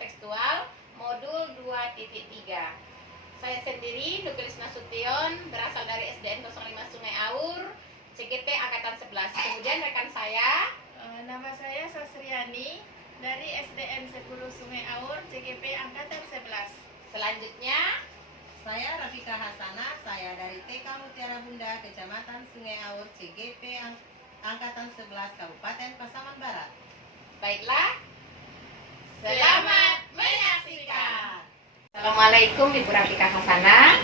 tekstual modul 2.3. Saya sendiri, Nugelis Nasution, berasal dari SDN 05 Sungai Aur, CGP Angkatan 11. Kemudian rekan saya, nama saya Sasriani dari SDN 10 Sungai Aur, CGP Angkatan 11. Selanjutnya, saya Rafika Hasanah, saya dari TK Mutiara Bunda, Kecamatan Sungai Aur, CGP Angkatan 11, Kabupaten Pasaman Barat. baiklah, selamat menyaksikan. Assalamualaikum Ibu Rafika Hasanah.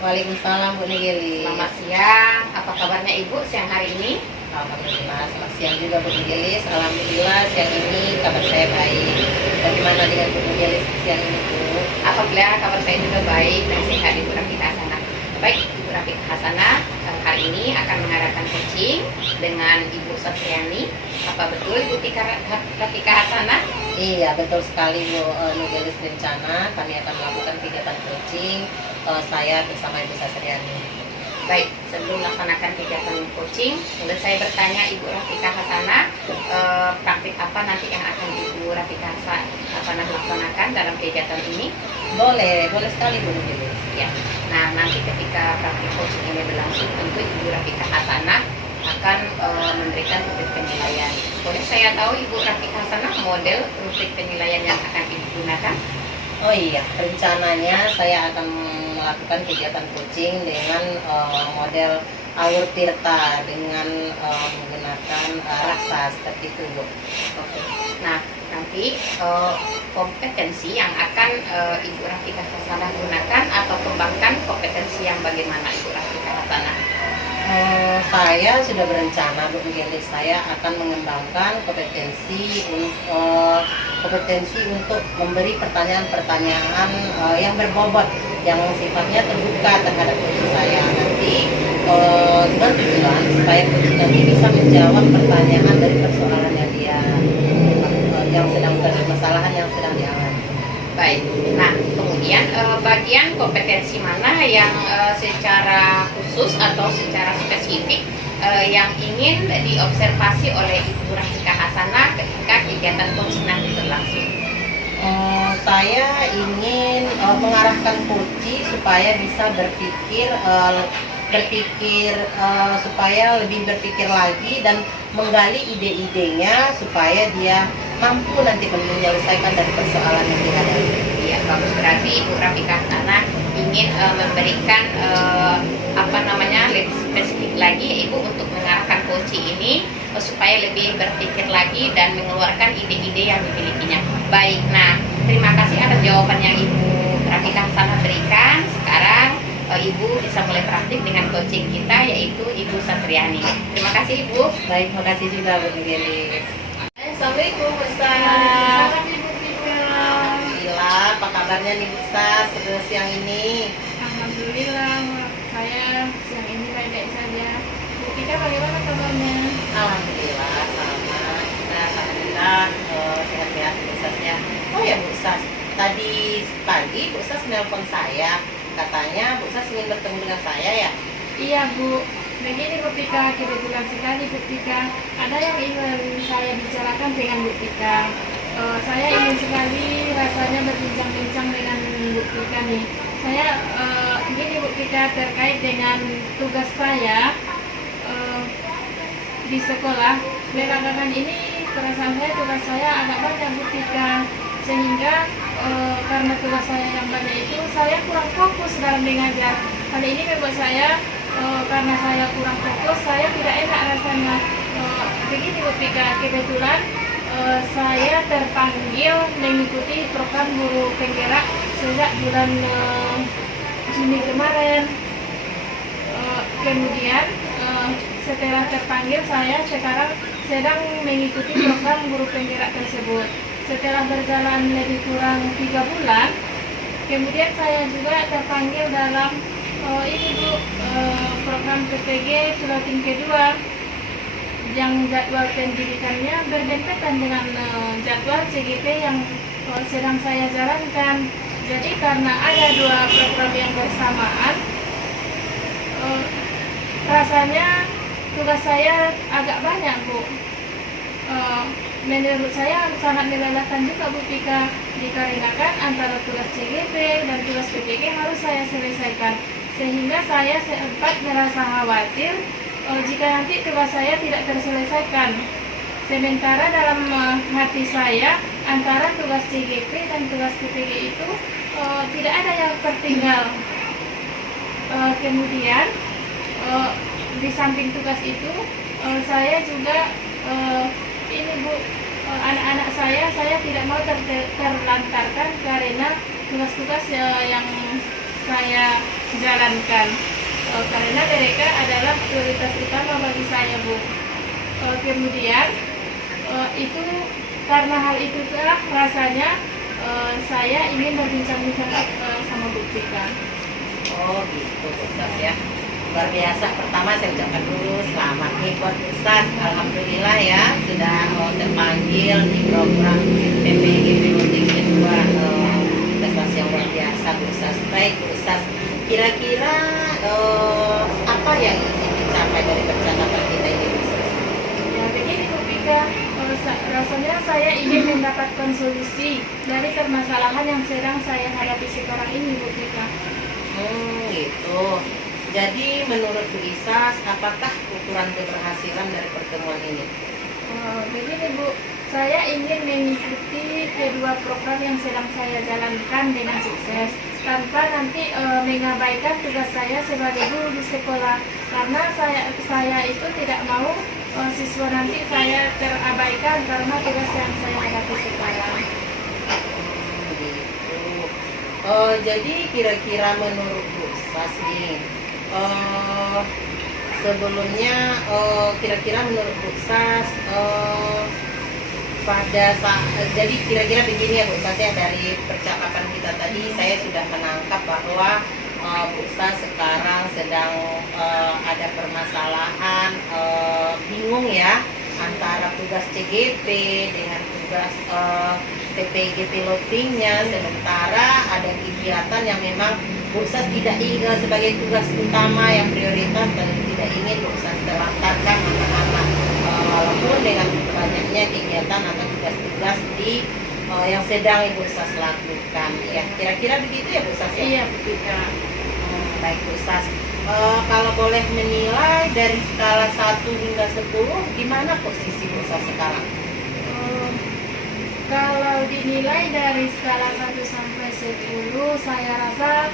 Waalaikumsalam Bu Nugelis. Selamat siang, apa kabarnya Ibu siang hari ini? Alhamdulillah, selamat siang juga Bu Nugelis. Alhamdulillah siang ini kabar saya baik. Bagaimana dengan Bu Nugelis siang ini Bu? Alhamdulillah kabar saya juga baik dan sehat Ibu Rafika Hasanah. Baik Ibu Rafika Hasanah, hari ini akan mengadakan coaching dengan Ibu Sasriani. Apa betul Ibu Rafika Hasanah? Iya betul sekali Bu Nugelis. Rencana kami akan melakukan kegiatan coaching saya bersama Ibu Sasriani. Baik, sebelum melaksanakan kegiatan coaching, boleh saya bertanya Ibu Rafika Hasanah, praktik apa nanti yang akan Ibu Rafika Hasanah laksanakan dalam kegiatan ini? Boleh sekali Bu Nugelis. Ya. Nah, nanti ketika praktik coaching ini berlangsung, tentu Ibu Rafika Hasanah akan memberikan rubrik penilaian. Boleh saya tahu Ibu Rafika Hasanah model rubrik penilaian yang akan Ibu gunakan? Oh iya, rencananya saya akan melakukan kegiatan coaching dengan model alur tirta dengan menggunakan raksa seperti itu Bu. Oke. Nah, nanti kompetensi yang akan Ibu Rafika Hasanah gunakan atau kembangkan kompetensi yang bagaimana Ibu Rafika Hasanah? Saya sudah berencana Bu Nugelis, saya akan mengembangkan kompetensi untuk memberi pertanyaan-pertanyaan yang berbobot, yang sifatnya terbuka terhadap coach saya. Nanti dengan tujuan supaya coach nanti bisa menjawab pertanyaan dari persoalannya dia yang sedang permasalahan yang sedang dialami. Baik, nah kemudian bagian kompetensi mana yang secara khusus atau secara spesifik yang ingin diobservasi oleh Ibu Rafika Hasanah ketika kegiatan coaching nanti berlangsung? Saya ingin mengarahkan coach supaya bisa supaya lebih berpikir lagi dan menggali ide-idenya supaya dia mampu nanti menyelesaikan dari persoalan yang dihadapi. Iya, bagus. Berarti Ibu Rafika Hasanah ingin memberikan lebih spesifik lagi Ibu untuk mengarahkan coach ini supaya lebih berpikir lagi dan mengeluarkan ide-ide yang dimilikinya. Baik, nah terima kasih atas jawaban yang Ibu Rafika Hasanah berikan. Sekarang Ibu bisa mulai praktik dengan coaching kita, yaitu Ibu Sasriani. Terima kasih Ibu. Baik, terima kasih juga Bu Nugelis. Assalamualaikum Ustaz. Selamat Ibu Rafika. Alhamdulillah, apa kabarnya nih Ustaz siang ini? Alhamdulillah, saya siang ini baik-baik saja. Bu Rafika bagaimana kabarnya? Alhamdulillah sama kita, alhamdulillah sehat-sehat Bu Ustaz ya. Oh ya Bu Ustaz, tadi pagi Bu Ustaz menelpon saya, katanya Bu Ustaz ingin bertemu dengan saya ya? Iya Bu, begini Bu Rafika, kebetulan sekali Bu Rafika, ada yang ingin saya bicarakan dengan Bu Rafika. Saya ingin sekali rasanya berbincang-bincang dengan Bu Rafika nih. Saya begini Bu Rafika, terkait dengan tugas saya di sekolah. Belakangan ini perasaan saya tugas saya agak banyak Bu Rafika, sehingga karena tugas saya yang banyak itu saya kurang fokus dalam mengajar. Hal ini membuat saya karena saya kurang fokus, saya tidak enak rasanya. Begini Bu Rafika, kebetulan saya terpanggil mengikuti program guru penggerak sejak bulan Juni kemarin. Kemudian setelah terpanggil, saya sekarang sedang mengikuti program guru penggerak tersebut. Setelah berjalan lebih kurang 3 bulan, kemudian saya juga terpanggil dalam program PPG piloting kedua yang jadwal pendidikannya berdempetan dengan jadwal CGP yang sedang saya jalankan. Jadi karena ada 2 program yang bersamaan, rasanya tugas saya agak banyak Bu. menurut saya sangat melelahkan juga Bu Pika, dikarenakan antara tugas CGP dan tugas PPG harus saya selesaikan, sehingga saya sempat merasa khawatir jika nanti tugas saya tidak terselesaikan. Sementara dalam hati saya antara tugas CGP dan tugas PPG itu tidak ada yang tertinggal. Kemudian di samping tugas itu saya juga ini Bu, anak-anak saya tidak mau terlantarkan karena tugas-tugas yang saya jalankan, karena mereka adalah prioritas utama bagi saya Bu. Kemudian itu karena hal itu telah rasanya saya ingin berbincang-bincang sama Bu Pika. Oh gitu Ustaz ya, luar biasa. Pertama saya ucapkan dulu selamat nih buat Ustaz, alhamdulillah ya sudah terpanggil di program PPG Piloting kedua, prestasi yang luar biasa Bu Ustaz. Baik Bu Ustaz, kira-kira apa yang ingin dicapai dari percakapan kita ini Bu Ustaz? Ya begini Bu Pika, rasanya saya ingin mendapatkan solusi dari permasalahan yang sedang saya hadapi sekarang ini Bu Pika. Gitu. Jadi menurut Bu Isas, apakah ukuran keberhasilan dari pertemuan ini? Begini Bu, saya ingin mengikuti kedua program yang sedang saya jalankan dengan sukses, tanpa nanti mengabaikan tugas saya sebagai guru di sekolah, karena saya itu tidak mau siswa nanti saya terabaikan karena tugas yang saya hadapi sekarang. Gitu. Jadi kira-kira menurut Bu Isas nih, sebelumnya kira-kira menurut Bu Isas pada saat, jadi kira-kira begini ya Bu Isas ya, dari percakapan kita tadi saya sudah menangkap bahwa Bu Isas sekarang sedang ada permasalahan, bingung ya antara tugas CGP dengan tugas PPG pilotingnya, sementara ada kegiatan yang memang Bu Isas tidak ingin sebagai tugas utama yang prioritas, dan tidak ingin Bu Isas terlantarkan anak-anak walaupun dengan banyaknya kegiatan atau tugas-tugas di yang sedang Ibu Isas lakukan ya. Kira-kira begitu ya Bu Isas ya? Iya Bu Pika. Baik Bu Isas, kalau boleh menilai dari skala 1 hingga 10, gimana posisi Bu Isas sekarang? Kalau dinilai dari skala 1 sampai 10, saya rasa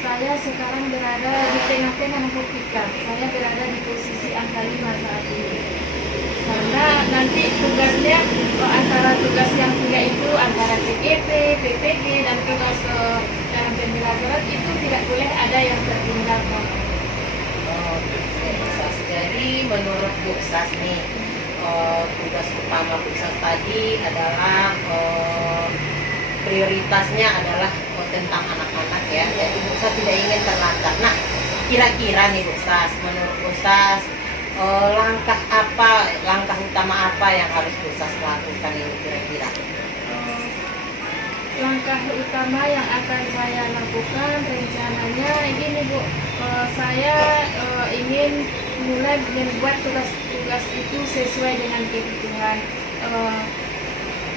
saya sekarang berada di tengah-tengah Bu Pika. Saya berada di posisi angka 5 saat ini. Karena nanti tugasnya antara tugas yang 3 itu antara CGP, PPG, dan tugas dalam pembelajaran itu tidak boleh ada yang tertinggalkan. Bu Isas, jadi menurut Bu Isas nih, tugas utama Bu Isas tadi adalah prioritasnya adalah tentang anak-anak ya, jadi Bu Isas tidak ingin terlantar. Nah, kira-kira nih Bu Isas, menurut Bu Isas langkah utama apa yang harus Bu Isas lakukan ini kira-kira? Langkah utama yang akan saya lakukan rencananya gini Bu, saya ingin mulai membuat tugas-tugas itu sesuai dengan kebutuhan.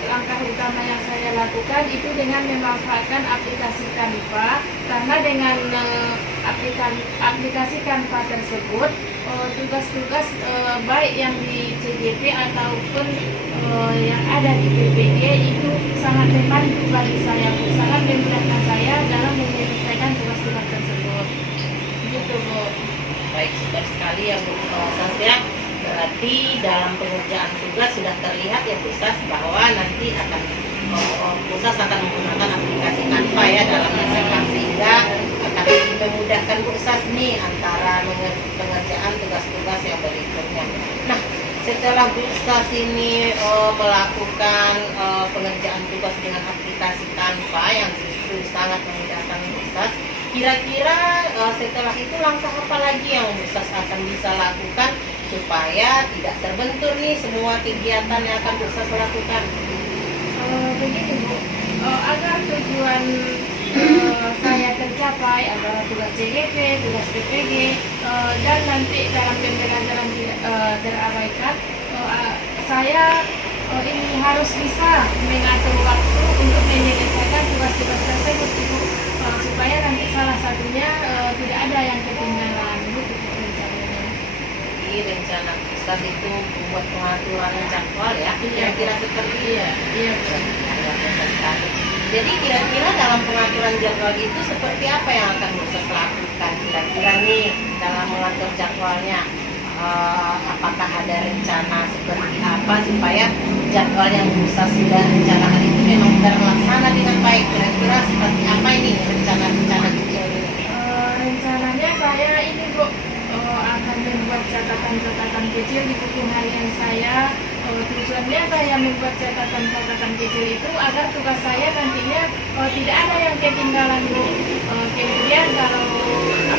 Langkah utama yang saya lakukan itu dengan memanfaatkan aplikasi Canva, karena dengan aplikasi Canva tersebut tugas-tugas baik yang di CGP ataupun yang ada di PPG itu sangat membantu bagi saya, sangat memudahkan saya dalam menyelesaikan tugas-tugas tersebut. Gitu Bu. Baik, super sekali ya Bu Isas ya. Berarti dalam pengerjaan tugas sudah terlihat ya Bu Isas bahwa nanti akan Bu Isas akan menggunakan aplikasi Canva ya dalam mengerjakan, sehingga akan memudahkan Bu Isas nih antara pengerjaan tugas-tugas yang berikutnya. Nah, setelah Bu Isas ini melakukan pengerjaan tugas dengan aplikasi Canva yang justru sangat memudahkan Bu Isas, kira-kira setelah itu langkah apa lagi yang Bu Isas akan bisa lakukan supaya tidak terbentur nih semua kegiatan yang akan Bu Isas lakukan? Begini Bu, agar tujuan saya tercapai antara tugas CGP, tugas PPG, dan nanti dalam pembelajaran tidak terabaikan, saya ini harus bisa mengatur waktu untuk menyelesaikan tugas-tugas tersebut Ibu, supaya nanti salah satunya tidak ada yang ketinggalan gitu rencananya. Jadi rencana pusat itu membuat pengaturan jadwal ya, Iya. kira-kira seperti Iya, iya Bu. luar biasa sekali. Jadi kira-kira dalam pengaturan jadwal itu seperti apa yang akan Pusat lakukan kira-kira nih dalam mengatur jadwalnya? Apakah ada rencana seperti apa supaya jadwal yang Pusat sudah rencanakan itu memang terlaksana dengan baik? Kira-kira seperti apa ini rencana-rencana kecil ini? Rencananya saya ini Bu, akan membuat catatan-catatan kecil di buku harian saya. Tujuannya saya membuat catatan-catatan kecil itu agar tugas saya nantinya tidak ada yang ketinggalan Bu. Kemudian kalau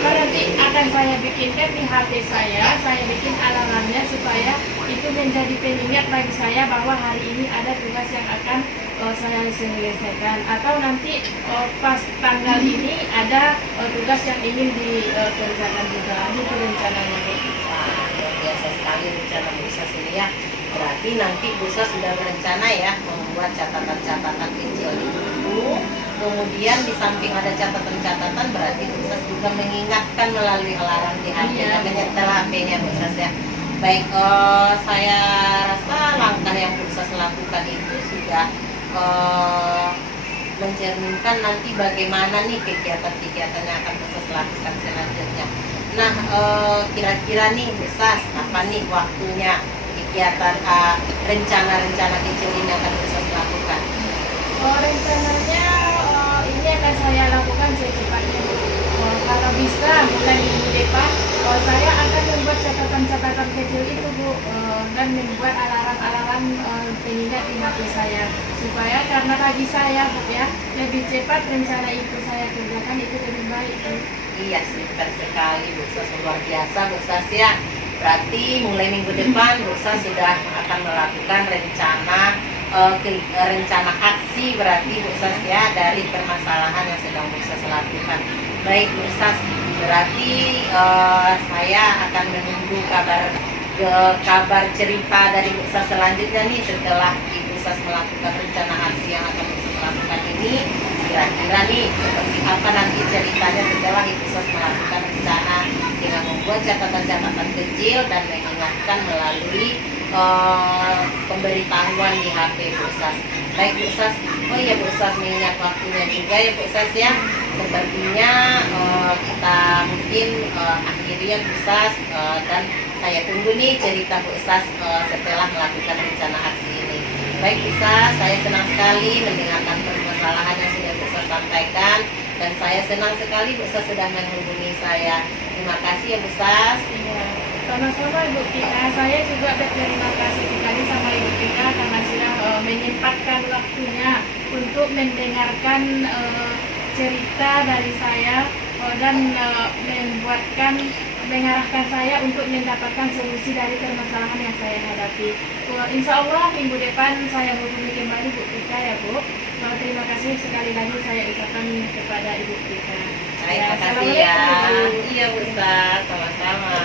nanti akan saya bikinkan di HP saya bikin alarmnya supaya itu menjadi pengingat bagi saya bahwa hari ini ada tugas yang akan saya selesaikan, atau nanti pas tanggal ini ada tugas yang ingin dikerjakan juga. Itu rencananya Bu. Wah, luar biasa sekali rencana Pusat ini ya. Berarti nanti Pusat sudah berencana ya membuat catatan-catatan kecil di buku. Kemudian di samping ada catatan-catatan, berarti Pusat juga mengingatkan melalui alarm di HP, Iya. menyetel HP-nya Pusat ya. Baik, saya rasa langkah yang Pusat lakukan itu sudah mencerminkan nanti bagaimana nih kegiatan-kegiatan yang akan Pusat lakukan selanjutnya. Nah, kira-kira nih Pusat, kapan nih waktunya kegiatan rencana-rencana kecil ini akan Pusat lakukan? Rencananya ini akan saya lakukan secepatnya Bu. Kalau bisa mulai minggu depan saya akan membuat catatan-catatan kecil itu Bu, dan membuat alarm-alarm pengingat di HP saya, supaya karena bagi saya Bu ya, lebih cepat rencana itu saya kerjakan itu lebih baik Bu. Iya, super sekali Bu Sas, luar biasa Bu Sas ya. Berarti mulai minggu depan Bu Sas sudah akan melakukan rencana aksi berarti Bu Sas ya dari permasalahan yang sedang Bu Sas lakukan. Baik Bu Sas, berarti saya akan menunggu kabar cerita dari Bu Sas selanjutnya nih setelah Ibu Sas melakukan rencana aksi yang akan Bu Sas lakukan ini. Kira-kira nih seperti apa nanti ceritanya setelah Ibu Sas melakukan rencana dengan membuat catatan-catatan kecil dan mengingatkan melalui pemberitahuan di HP Bu Sas. Baik Bu Sas, oh iya Bu Sas, mengingat waktunya juga ya Bu Sas ya. Sepertinya kita mungkin akhiri ya Bu Sas, dan saya tunggu nih cerita Bu Sas setelah melakukan rencana aksi ini. Baik Bu Sas, saya senang sekali mendengarkan permasalahan yang sudah Bu Sas sampaikan, dan saya senang sekali Bu Sas sudah menghubungi saya. Terima kasih ya Bu Sas. Iya, sama-sama Ibu Tika. Saya juga berterima kasih sekali sama Ibu Tika karena sudah menyempatkan waktunya untuk mendengarkan cerita dari saya dan mengarahkan saya untuk mendapatkan solusi dari permasalahan yang saya hadapi. Insya Allah minggu depan saya hubungi kembali Bu Tika ya Bu. Terima kasih sekali lagi saya ucapkan kepada Ibu Tika. Terima kasih Assalamualaikum, ya. Ibu. Iya Bu Sas, sama-sama.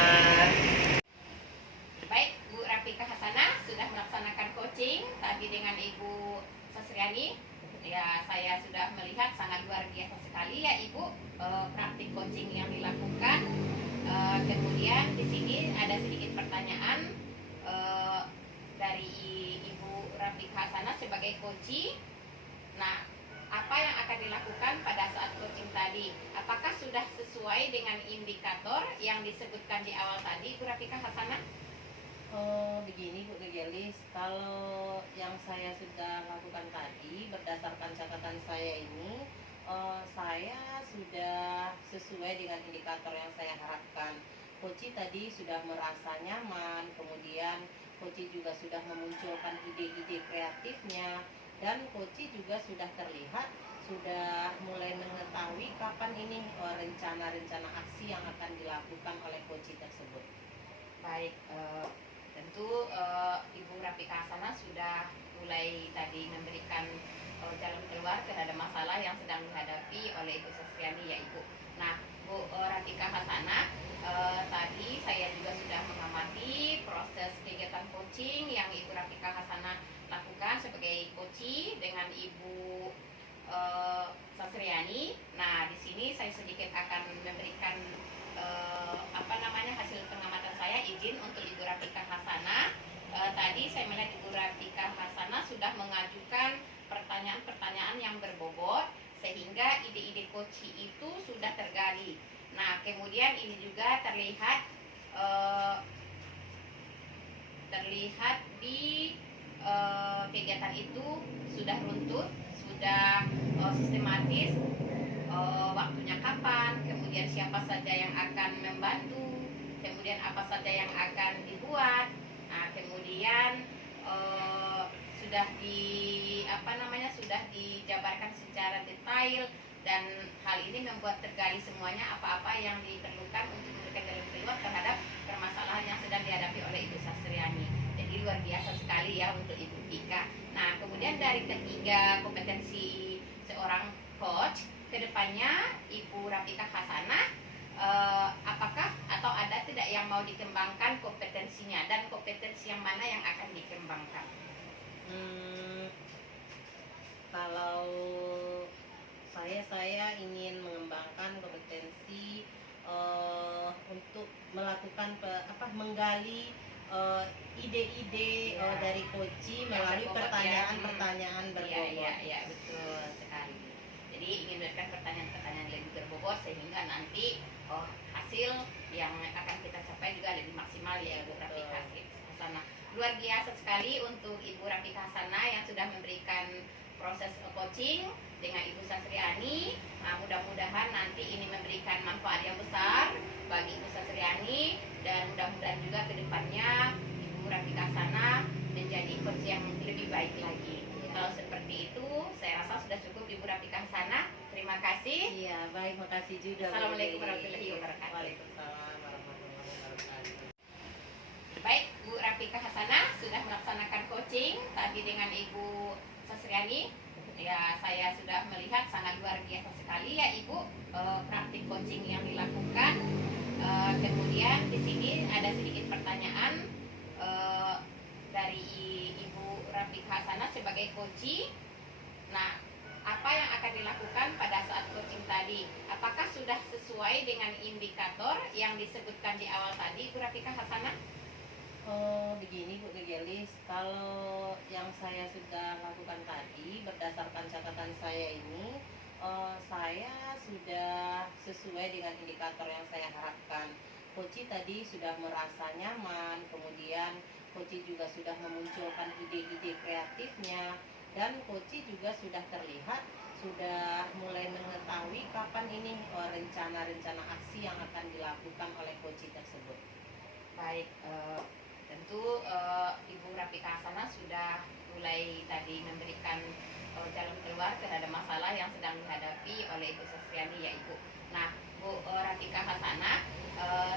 Baik, Bu Rafika Hasanah sudah melaksanakan coaching tadi dengan Ibu Sasriani. Ya, saya sudah melihat sangat luar biasa sekali ya Ibu, praktik coaching yang dilakukan. Kemudian di sini ada sedikit pertanyaan dari Ibu Rafika Hasanah sebagai coaching. Nah, apa yang akan dilakukan pada saat coaching tadi? Apakah sudah sesuai dengan indikator yang disebutkan di awal tadi, Bu Rafika Hasanah? Begini Bu Gelis, kalau yang saya sudah lakukan tadi berdasarkan catatan saya ini, saya sudah sesuai dengan indikator yang saya harapkan. Koci tadi sudah merasa nyaman, kemudian Koci juga sudah memunculkan ide-ide kreatifnya, dan Koci juga sudah terlihat sudah mulai mengetahui kapan ini rencana-rencana aksi yang akan dilakukan oleh Koci tersebut. Baik, tentu Ibu Rafika Hasanah sudah mulai tadi memberikan jalan keluar terhadap masalah yang sedang dihadapi oleh Ibu Sasriani ya Ibu. Nah, Bu Rafika Hasanah, tadi saya juga sudah mengamati proses kegiatan coaching sebagai coach dengan Ibu Sasriani. Nah, di sini saya sedikit akan memberikan hasil pengamatan saya. Izin untuk Ibu Rafika Hasanah. Tadi saya melihat Ibu Rafika Hasanah sudah mengajukan pertanyaan-pertanyaan yang berbobot sehingga ide-ide coach itu sudah tergali. Nah, kemudian ini juga terlihat di kegiatan itu sudah runtut, sudah sistematis, waktunya kapan, kemudian siapa saja yang akan membantu, kemudian apa saja yang akan dibuat. Nah, kemudian sudah dijabarkan secara detail, dan hal ini membuat tergali semuanya apa-apa yang diperlukan untuk memberikan jalan keluar terhadap permasalahan yang sedang dihadapi oleh Ibu Sasriani. Jadi luar biasa sekali ya untuk Ibu Tika. Nah, kemudian dari ketiga kompetensi seorang coach, kedepannya Ibu Rafika Hasanah, apakah atau ada tidak yang mau dikembangkan kompetensinya, dan kompetensi yang mana yang akan dikembangkan? Kalau saya ingin mengembangkan kompetensi untuk melakukan menggali ide-ide dari coach melalui pertanyaan-pertanyaan berbobot. Iya, betul sekali. Jadi ingin memberikan pertanyaan-pertanyaan lebih berbobot sehingga nanti hasil yang akan kita capai juga lebih maksimal ya Ibu Rafika Hasanah. Luar biasa sekali untuk Ibu Rafika Hasanah yang sudah memberikan proses coaching dengan Ibu Sasriani. Nah, mudah-mudahan nanti ini memberikan manfaat yang besar bagi Ibu Sasriani, dan mudah-mudahan juga kedepannya Ibu Rafika Hasanah menjadi coach yang lebih baik lagi. Kalau seperti itu, saya rasa sudah cukup Ibu Rafika Hasanah. Terima kasih. Iya, baik, makasih juga. Assalamualaikum warahmatullahi wabarakatuh. Waalaikumsalam warahmatullahi wabarakatuh. Baik, Bu Rafika Hasanah sudah melaksanakan coaching tadi dengan Ibu Sasriani. Ya, saya sudah melihat sangat luar biasa sekali ya Ibu praktik coaching yang dilakukan. Kemudian di sini ada sedikit pertanyaan dari Ibu Rafika Hasanah sebagai coach. Nah, apa yang akan dilakukan pada saat coaching tadi? Apakah sudah sesuai dengan indikator yang disebutkan di awal tadi, Ibu Rafika Hasanah? Begini Bu Gelis, kalau yang saya sudah lakukan tadi berdasarkan catatan saya ini, saya sudah sesuai dengan indikator yang saya harapkan. Coach tadi sudah merasa nyaman, kemudian Coach juga sudah memunculkan ide-ide kreatifnya, dan Coach juga sudah terlihat sudah mulai mengetahui kapan ini rencana-rencana aksi yang akan dilakukan oleh Coach tersebut. Baik, tentu Ibu Rafika Hasanah sudah mulai tadi memberikan jalan keluar terhadap masalah yang sedang dihadapi oleh Ibu Sasriani ya Ibu. Nah, Bu Rafika Hasanah,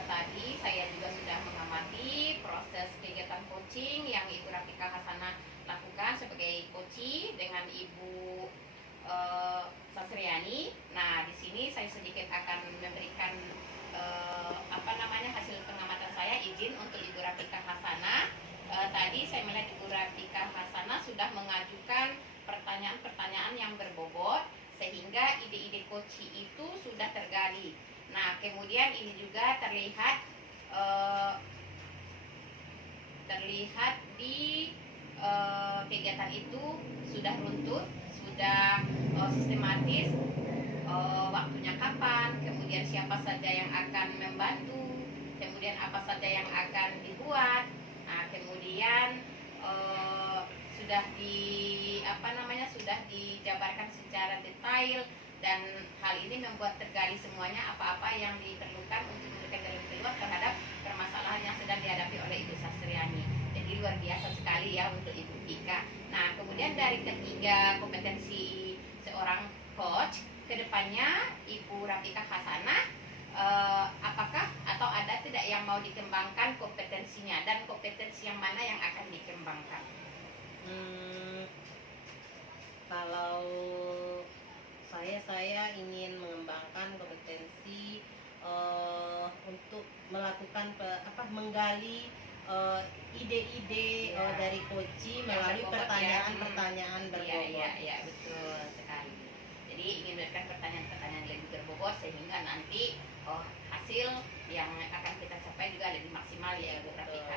tadi saya juga sudah mengamati proses kegiatan coaching yang Ibu Rafika Hasanah lakukan sebagai coach dengan Ibu Sasriani. Nah, di sini saya sedikit akan memberikan hasil pengamatan saya. Izin untuk Ibu Rafika Hasanah. Tadi saya melihat Ibu Rafika Hasanah sudah mengajukan pertanyaan-pertanyaan yang berbobot sehingga ide-ide coach itu sudah tergali. Nah, kemudian ini juga terlihat di kegiatan itu sudah runtut, sudah sistematis, waktunya kapan, kemudian siapa saja yang akan membantu, kemudian apa saja yang akan dibuat. Nah, kemudian sudah dijabarkan secara detail, dan hal ini membuat tergali semuanya apa-apa yang diperlukan untuk memberikan jalan keluar terhadap permasalahan yang sedang dihadapi oleh Ibu Sasriani. Jadi luar biasa sekali ya untuk Ibu Tika. Nah, kemudian dari ketiga kompetensi seorang coach, kedepannya Ibu Rafika Hasanah, apakah atau ada tidak yang mau dikembangkan kompetensinya, dan kompetensi yang mana yang akan dikembangkan? Kalau saya ingin mengembangkan kompetensi untuk melakukan menggali ide-ide Iya. dari Koci Yang melalui berbobot, pertanyaan-pertanyaan Iya, berbobot. iya, iya, betul sekali. Jadi ingin memberikan pertanyaan-pertanyaan lebih berbobot sehingga nanti hasil yang akan kita capai juga lebih maksimal ya Ibu Rafika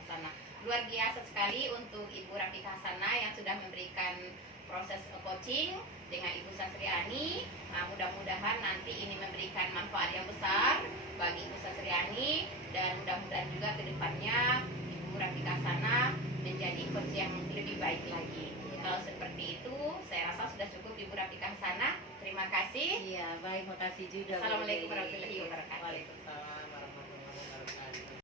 Hasanah. Luar biasa sekali untuk Ibu Rafika Hasanah yang sudah memberikan proses coaching dengan Ibu Sasriani. Nah, mudah-mudahan nanti ini memberikan manfaat yang besar bagi Ibu Sasriani dan mudah-mudahan juga kedepannya Ibu Rafika Hasanah menjadi coach yang lebih baik lagi. Kalau seperti itu, saya rasa sudah cukup Ibu Rafika Hasanah. Terima kasih. Iya, baik, makasih juga. Assalamualaikum warahmatullahi wabarakatuh. Waalaikumsalam warahmatullahi wabarakatuh.